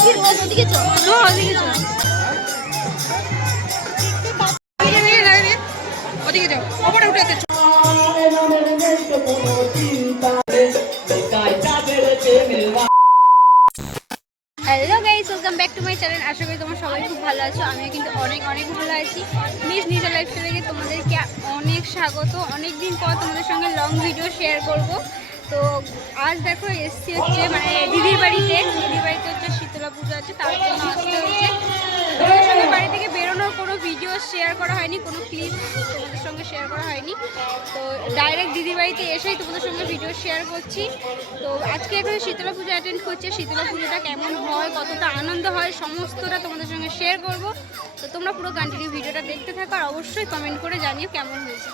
ওদিকে চল, ওদিকে চল, ওদিকে যাও, ওপরে উঠাতে চল। Hello guys, welcome back to my channel. আশা করি তোমরা সবাই খুব ভালো আছো। আমিও কিন্তু অনেক ভালো আছি। মিস নিশা লাইফস্টাইলে তোমাদেরকে অনেক স্বাগত। অনেক দিন পর তোমাদের সঙ্গে লং ভিডিও শেয়ার করব। তো আজ দেখো এসছি হচ্ছে মানে দিদির বাড়িতে হচ্ছে শীতলা পুজো আছে, তার জন্য আসতে হচ্ছে। তোমাদের সঙ্গে বাড়ি থেকে বেরোনোর কোনো ভিডিও শেয়ার করা হয়নি, কোনো ক্লিপ তোমাদের সঙ্গে শেয়ার করা হয়নি। তো ডাইরেক্ট দিদির বাড়িতে এসেই তোমাদের সঙ্গে ভিডিও শেয়ার করছি। তো আজকে এখানে শীতলা পুজো অ্যাটেন্ড করছে। শীতলা পুজোটা কেমন হয়, কতটা আনন্দ হয়, সমস্তটা তোমাদের সঙ্গে শেয়ার করব। তো তোমরা পুরো কন্টিনিউ ভিডিওটা দেখতে থাকো আর অবশ্যই কমেন্ট করে জানিও কেমন হয়েছে।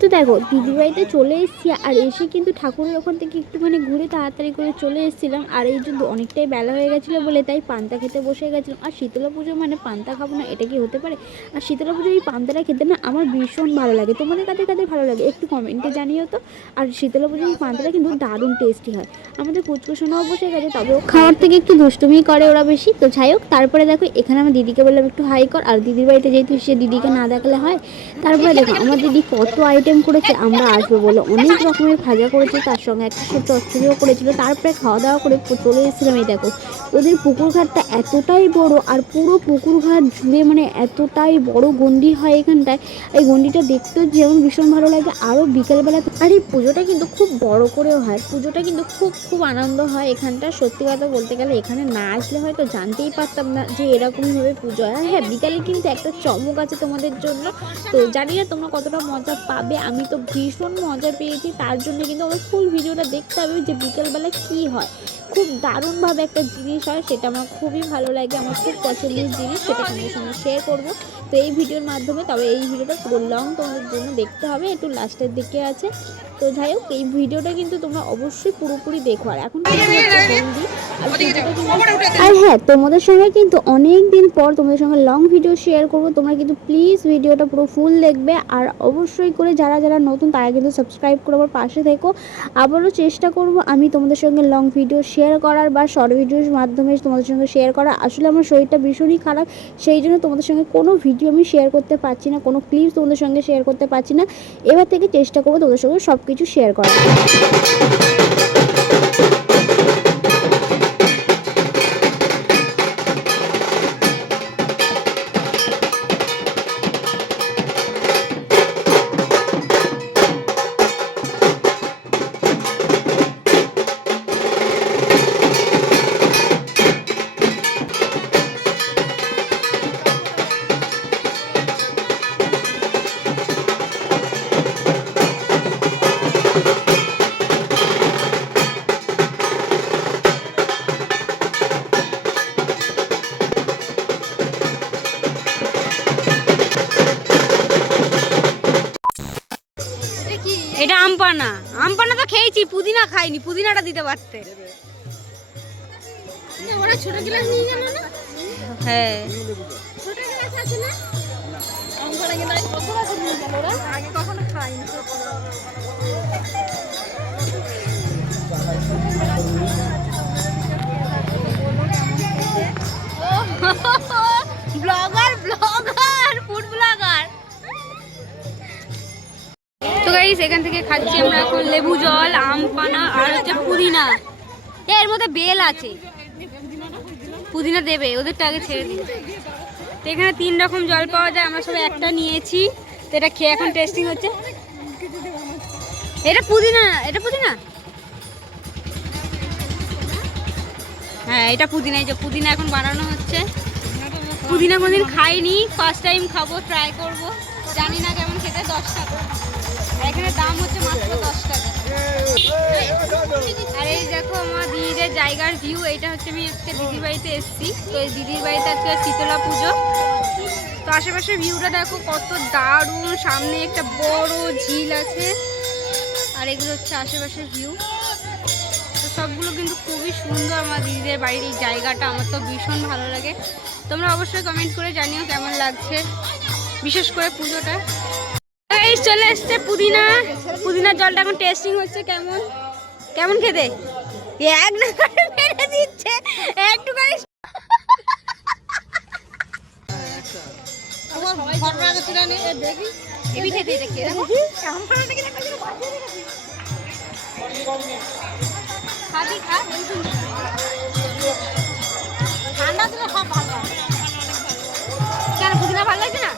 তো দেখো দিদির বাড়িতে চলে এসেছি, আর এসে কিন্তু ঠাকুরের ওখান থেকে একটুখানি ঘুরে তাড়াতাড়ি করে চলে এসেছিলাম। আর এই জন্য অনেকটাই বেলা হয়ে গেছিলো বলে তাই পান্তা খেতে বসে গেছিলাম। আর শীতলা পুজো মানে পান্তা খাবো না, এটা কি হতে পারে? আর শীতলা পুজোর এই পান্তাটা খেতে না আমার ভীষণ ভালো লাগে। তোমাদের কাদের কাদের ভালো লাগে একটু কমেন্টে জানিও তো। আর শীতলা পুজোর এই পান্তাটা কিন্তু দারুণ টেস্টি হয়। আমাদের পুচকুসোনাও বসে গেছে, তবে খাওয়ার থেকে একটু দুষ্টুমি করে ওরা বেশি। তো যাই হোক, তারপরে দেখো এখানে আমার দিদিকে বললাম একটু হাই কর। আর দিদির বাড়িতে যেহেতু সে দিদিকে না দেখালে হয়, তারপরে দেখো আমার দিদি কত আইটেম করেছে আমরা আসবো বলে। অনেক রকমের ভাজা করেছে, তার সঙ্গে একটা ছোট চচ্চড়িও করেছিল। তারপরে খাওয়া দাওয়া করে চলে এসেছিলাম। এই দেখো ওদের পুকুর ঘাটটা এতটাই বড়, আর পুরো পুকুর ঘাট জুড়ে মানে এতটাই বড় গন্ডি হয় এখানটায়। এই গন্ডিটা দেখতেও যেমন ভীষণ ভালো লাগে। আরও বিকেলবেলা আর এই পুজোটা কিন্তু খুব বড় করেও হয়। পুজোটা কিন্তু খুব আনন্দ হয় এখানটা। সত্যি কথা বলতে গেলে এখানে না আসলে হয়তো জানতেই পারতাম না যে এরকমভাবে পুজো হয়। হ্যাঁ, বিকালে কিন্তু একটা চমক আছে তোমাদের জন্য। তো জানি না তোমরা কতটা মজা পাবে, আমি তো ভীষণ মজা পেয়েছি। তার জন্য কিন্তু আমার ফুল ভিডিওটা দেখতে হবে যে বিকেলবেলা কী হয়। খুব দারুণভাবে একটা জিনিস হয়, সেটা আমার খুবই ভালো লাগে, আমার খুব পছন্দের জিনিস, সেটা তোমাদের সঙ্গে শেয়ার করবো তো এই ভিডিওর মাধ্যমে। তবে এই ভিডিওটা পুরো লং তোমাদের জন্য দেখতে হবে, একটু লাস্টের দিকে আছে। তো যাই হোক, এই ভিডিওটা কিন্তু তোমরা অবশ্যই পুরোপুরি দেখো। আর এখন আর হ্যাঁ, তোমাদের সঙ্গে কিন্তু অনেক দিন পর তোমাদের সঙ্গে লং ভিডিও শেয়ার করব। তোমরা কিন্তু প্লিজ ভিডিওটা পুরো ফুল দেখবে। আর অবশ্যই করে যারা নতুন তারা কিন্তু সাবস্ক্রাইব করে আমার পাশে থেকো। আবারও চেষ্টা করব আমি তোমাদের সঙ্গে লং ভিডিও শেয়ার করার বা শর্ট ভিডিওর মাধ্যমে তোমাদের সঙ্গে শেয়ার করা। আসলে আমার শরীরটা ভীষণই খারাপ, সেই জন্য তোমাদের সঙ্গে কোনো ভিডিও আমি শেয়ার করতে পারছি না, কোনো ক্লিপস তোমাদের সঙ্গে শেয়ার করতে পারছি না। এবার থেকে চেষ্টা করবো তোমাদের সঙ্গে সব কিছু শেয়ার করার। এটা আমপানা তো খেয়েছি, পুদিনা খাইনি। পুদিনাটা দিতে পারতে। ওরা ছোট গ্লাস নিয়ে গেল না? হ্যাঁ, ছোট গ্লাস আছে না? আমপানা গ্লাস কত আছে নিয়ে গেল ওরা? আগে কখনো খাইনি। Blogger food blogger. তো গাইস, এখান থেকে খাচ্ছি আমরা এখন লেবু জল, আম পানা আর হচ্ছে পুদিনা। এর মধ্যে বেল আছে, পুদিনা দেবে, ওদেরটা আগে ছেড়ে দিই। তো এখানে 3 রকম জল পাওয়া যায়, আমরা সবাই একটা নিয়েছি। তো এটা খেয়ে এখন টেস্টিং হচ্ছে। এটা পুদিনা হ্যাঁ, এটা পুদিনা। এই যে পুদিনা এখন বানানো হচ্ছে। পুদিনা কোনদিন খাইনি, ফার্স্ট টাইম খাবো, ট্রাই করব। জানি না কেমন খেতে। 10 টাকা, এখানে দাম হচ্ছে মাত্র 10 টাকা। আর এই দেখো আমার দিদিদের জায়গার ভিউ। এইটা হচ্ছে আমি আজকে দিদির বাড়িতে এসেছি। তো এই দিদির বাড়িতে আজকে শীতলা পুজো। তো আশেপাশের ভিউটা দেখো কত দারুণ। সামনে একটা বড় ঝিল আছে, আর এগুলো হচ্ছে আশেপাশের ভিউ। তো সবগুলো কিন্তু খুবই সুন্দর। আমার দিদিদের বাড়ির এই জায়গাটা আমার তো ভীষণ ভালো লাগে। তোমরা অবশ্যই কমেন্ট করে জানিও কেমন লাগছে, বিশেষ করে পুজোটা। চলে এসছে পুদিনার জলটা এখন টেস্টিং হচ্ছে। কেমন খেতে? এক নাগারে মেরে দিচ্ছে একটুখানি। দেখি এবি খেতে দেখি কেমন করে নাকি দেখা যায় বাজিয়ে রেখেছি। খাবি খা ঠান্ডা দিলে সব ভালো হয়। কেন পুদিনা ভালো লাগছে না?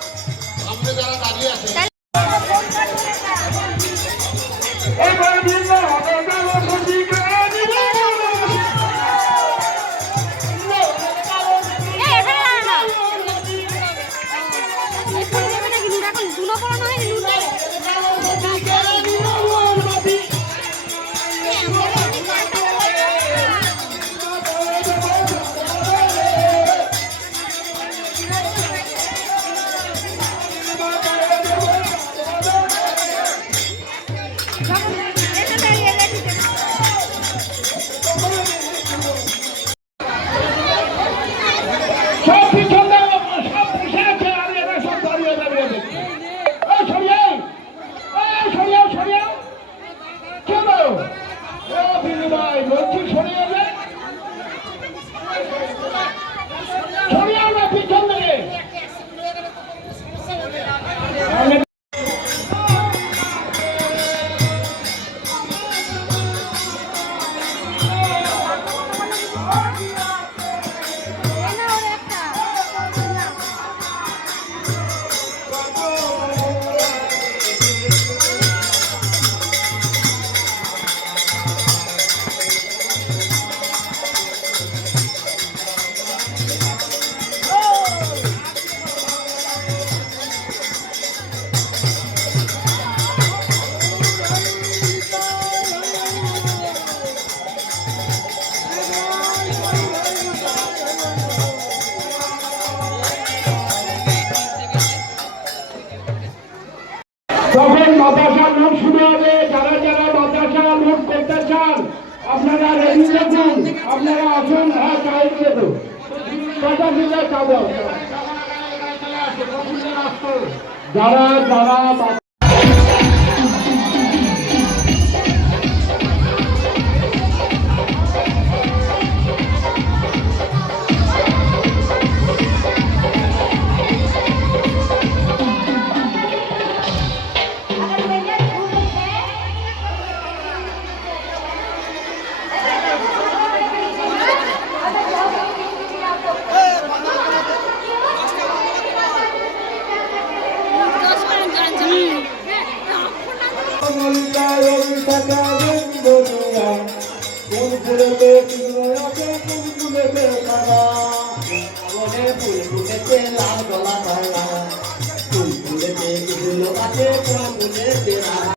তখন বাতাসা লোক শুরু হবে। যারা যারা বাতাসা লোক করতে চান আপনারা রেডি থাকুন, আপনারা আসুন। হ্যাঁ চাই দেবো যারা যারা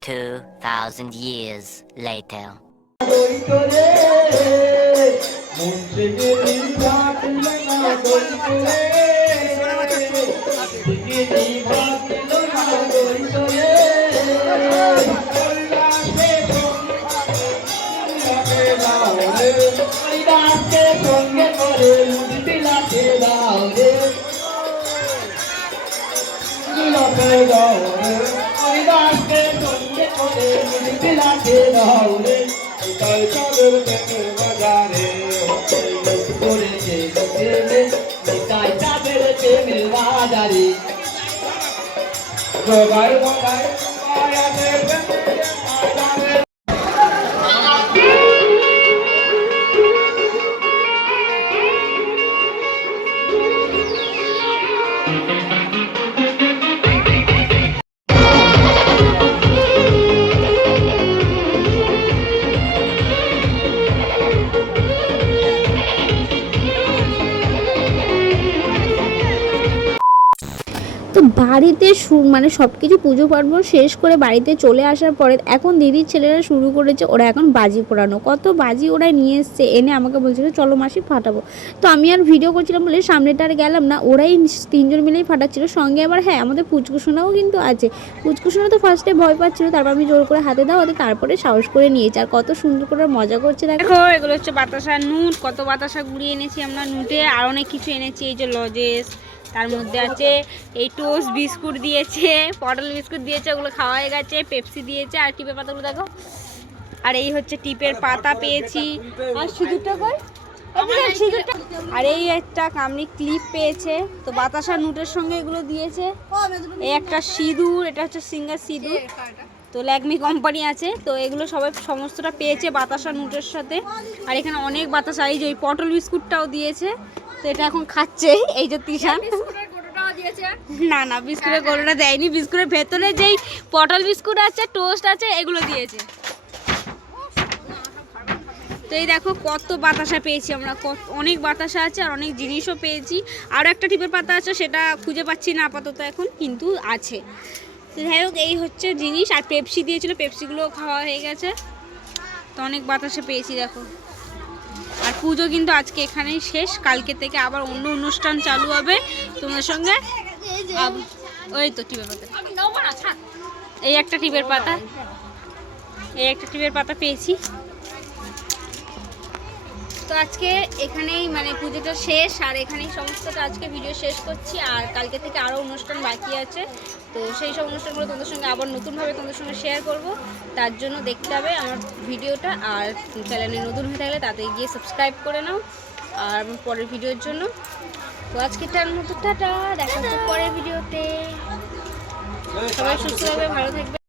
$2,000 years later. তো বাড়িতে মানে সব কিছু পুজো পার্বণ শেষ করে বাড়িতে চলে আসার পরে এখন দিদির ছেলেরা শুরু করেছে ওরা এখন বাজি পোড়ানো। কত বাজি ওরা নিয়ে এসছে, এনে আমাকে বলছিল চলো মাসি ফাটাবো। তো আমি আর ভিডিও করছিলাম বলে সামনেটা আর গেলাম না, ওরাই তিনজন মিলেই ফাটাচ্ছিল। সঙ্গে আবার হ্যাঁ আমাদের পুচকুসোনাও কিন্তু আছে। পুচকুসোনা তো ফার্স্টে ভয় পাচ্ছিল, তারপর আমি জোর করে হাতে দাও, তারপরে সাহস করে নিয়েছে। আর কত সুন্দর করে মজা করছে দেখো। এগুলো হচ্ছে বাতাসা নুট, কত বাতাসা গুড়িয়ে এনেছি আমরা নুটে। আর অনেক কিছু এনেছি, এই যে লজেস, তার মধ্যে আছে এই টোস্ট বিস্কুট দিয়েছে, পটল বিস্কুট দিয়েছে, ওগুলো খাওয়া হয়ে গেছে, পেপসি দিয়েছে। আর কি ব্যাপারগুলো দেখো, আর এই হচ্ছে টিপের পাতা পেয়েছি, আর সিঁদুরটা কই? সিঁদুরটা, আর এই একটা কামড়ি ক্লিপ পেয়েছে, তো বাতাসা নুটের সঙ্গে এগুলো দিয়েছে। এই একটা সিঁদুর, এটা হচ্ছে সিঙ্গার সিঁদুর, তো ল্যাকমি কোম্পানি আছে, তো এগুলো সবাই সমস্তটা পেয়েছে বাতাসা নুটের সাথে। আর এখানে অনেক বাতাসা, এই যে ওই পটল বিস্কুটটাও দিয়েছে, তো এটা এখন খাচ্ছে এই যে তিশান। না না, বিস্কুটের গোলটা দেয়নি, বিস্কুটের ভেতরে যেই পটল বিস্কুট আছে, টোস্ট আছে, এগুলো দিয়েছে। তো এই দেখো কত বাতাসা পেয়েছি আমরা, অনেক বাতাসা আছে আর অনেক জিনিসও পেয়েছি। আরও একটা টিপের পাতা আছে, সেটা খুঁজে পাচ্ছি না আপাতত এখন, কিন্তু আছে। তো যাই হোক, এই হচ্ছে জিনিস। আর পেপসি দিয়েছিল, পেপসিগুলো খাওয়া হয়ে গেছে, তো অনেক বাতাসা পেয়েছি দেখো। আর পুজো কিন্তু আজকে এখানেই শেষ, কালকে থেকে আবার অন্য অনুষ্ঠান চালু হবে তোমাদের সঙ্গে। ওই তো টিপের পাতা, এই একটা টিপের পাতা, এই একটা টিপের পাতা পেয়েছি। তো আজকে এখানেই মানে পুজোটা শেষ, আর এখানেই সমস্তটা আজকে ভিডিও শেষ করছি। আর কালকে থেকে আরও অনুষ্ঠান বাকি আছে, তো সেই সব অনুষ্ঠানগুলো তোমাদের সঙ্গে আবার নতুনভাবে তোমাদের সঙ্গে শেয়ার করব। তার জন্য দেখতে হবে আমার ভিডিওটা, আর চ্যানেলে নতুন হয়ে থাকলে তাতে গিয়ে সাবস্ক্রাইব করে নাও আর আমার পরের ভিডিওর জন্য। তো আজকেরটার মতো টাটা, দেখা হচ্ছে পরের ভিডিওতে। সবাই সুস্থভাবে ভালো থাকবে।